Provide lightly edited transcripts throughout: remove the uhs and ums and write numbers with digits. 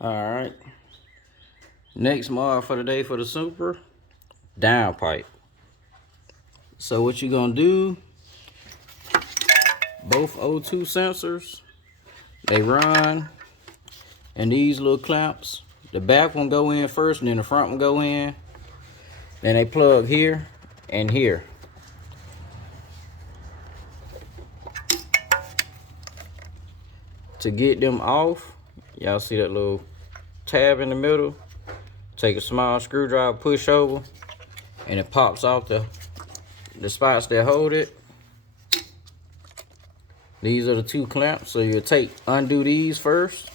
Alright. Next mod for the day for the Supra, downpipe. So what you gonna do, both O2 sensors, they run and these little clamps. The back one go in first and then the front one go in. Then they plug here and here. To get them off, y'all see that little tab in the middle? Take a small screwdriver, push over, and it pops off the spots that hold it. These are the two clamps, so you'll undo these first,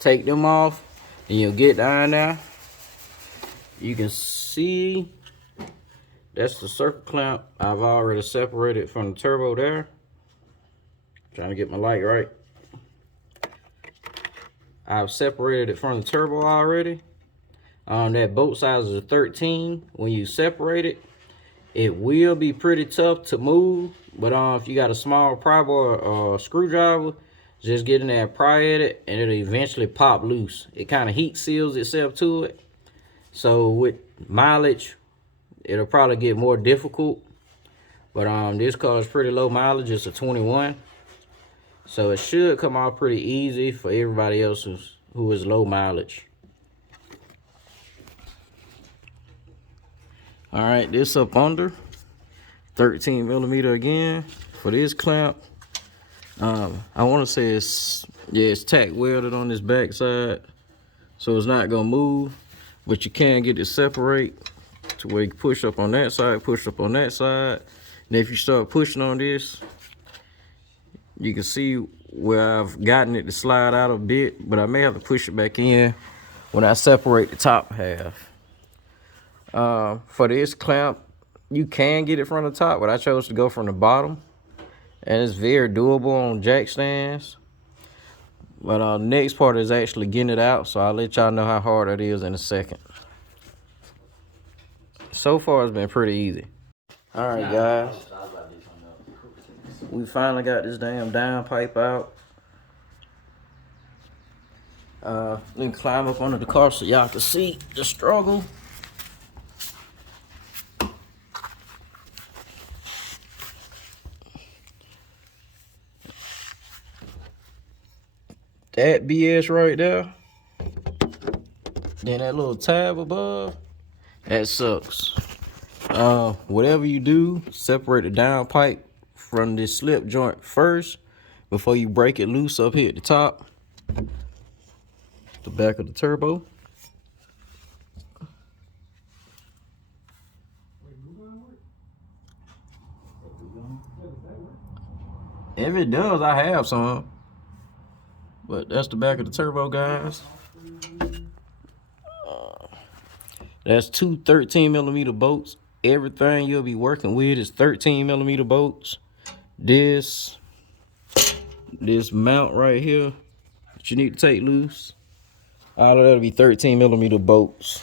take them off, and you'll get down there. You can see that's the circle clamp I've already separated from the turbo there. Trying to get my light right. I've separated it from the turbo already. That bolt size is a 13. When you separate it, it will be pretty tough to move, but if you got a small pry bar or screwdriver, just get in there and pry at it, and it'll eventually pop loose. It kind of heat seals itself to it, so with mileage, it'll probably get more difficult. But this car is pretty low mileage. It's a 21, so it should come out pretty easy for everybody else who is low mileage. All right, this up under 13 millimeter again for this clamp. I want to say it's tack welded on this back side, so it's not gonna move, but you can get it separate to where you can push up on that side, push up on that side. And if you start pushing on this, you can see where I've gotten it to slide out a bit, but I may have to push it back in when I separate the top half. For this clamp, you can get it from the top, but I chose to go from the bottom, and it's very doable on jack stands. But next part is actually getting it out, so I'll let y'all know how hard it is in a second. So far, it's been pretty easy. All right, guys, we finally got this damn downpipe out. Let me climb up under the car so y'all can see the struggle. That BS right there, then that little tab above, that sucks. Whatever you do, separate the downpipe from this slip joint first before you break it loose up here at the top, the back of the turbo. If it does, I have some. But that's the back of the turbo, guys. That's two 13 millimeter bolts. Everything you'll be working with is 13 millimeter bolts. This mount right here that you need to take loose, all of that'll be 13 millimeter bolts.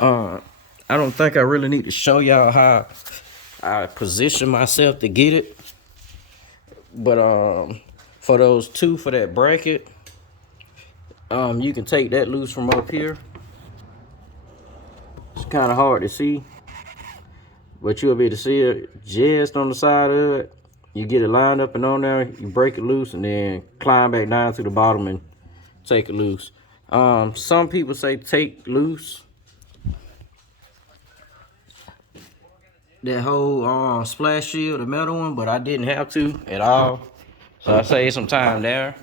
I don't think I really need to show y'all how I position myself to get it. But for those two for that bracket, you can take that loose from up here. It's kind of hard to see, but you'll be able to see it just on the side of it. You get it lined up and on there, you break it loose, and then climb back down to the bottom and take it loose. Some people say take loose that whole splash shield, the metal one, but I didn't have to at all. So I saved some time there.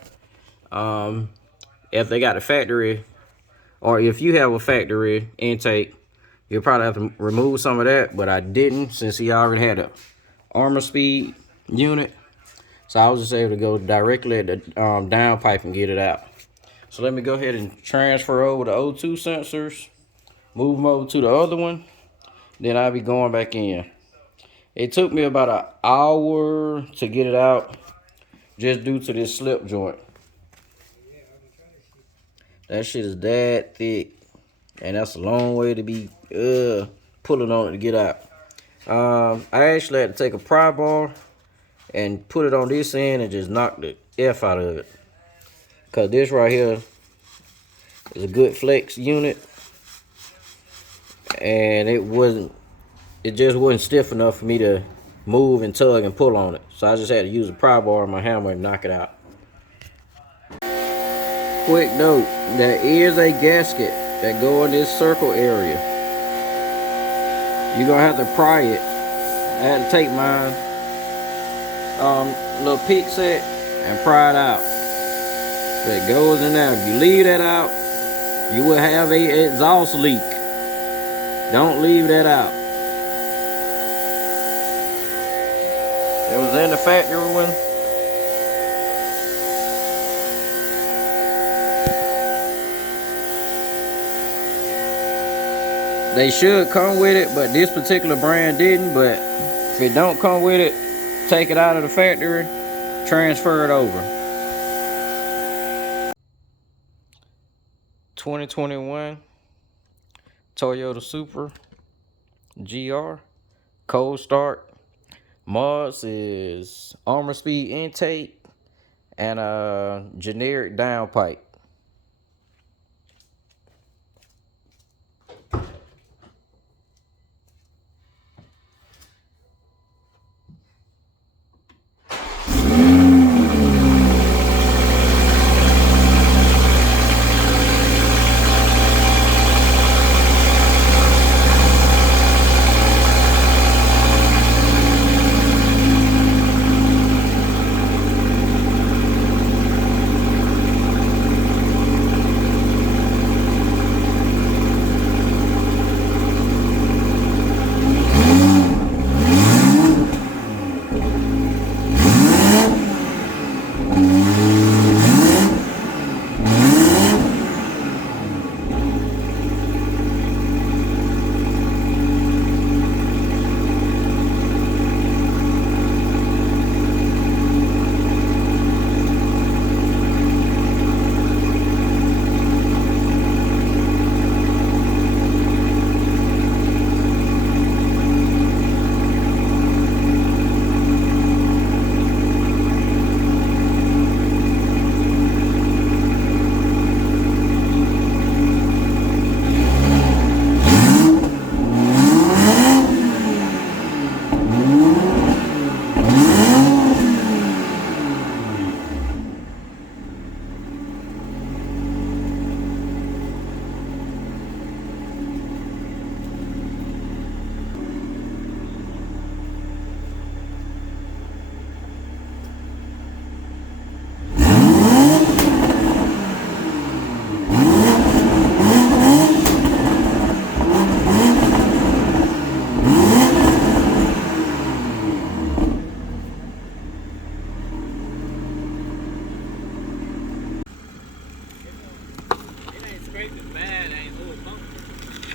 If they got a factory, or if you have a factory intake, you'll probably have to remove some of that, but I didn't, since he already had a armor speed unit. So I was just able to go directly at the downpipe and get it out. So let me go ahead and transfer over the O2 sensors, move them over to the other one, then I'll be going back in. It took me about an hour to get it out, just due to this slip joint. That shit is that thick, and that's a long way to be pulling on it to get out. I actually had to take a pry bar and put it on this end and just knock the F out of it. Cause this right here, It's a good flex unit, and it just wasn't stiff enough for me to move and tug and pull on it. So I just had to use a pry bar on my hammer and knock it out. Quick note, there is a gasket that go in this circle area. You're gonna have to pry it. I had to take my little pick set and pry it out. That goes in there. If you leave that out, you will have a exhaust leak. Don't leave that out. It was in the factory one. They should come with it, but this particular brand didn't. But if it don't come with it, take it out of the factory, transfer it over. 2021 Toyota Supra GR, cold start. Mods is armor speed intake and a generic downpipe.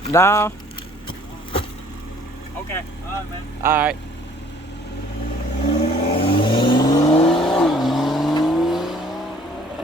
No. Okay. All right, man. All right.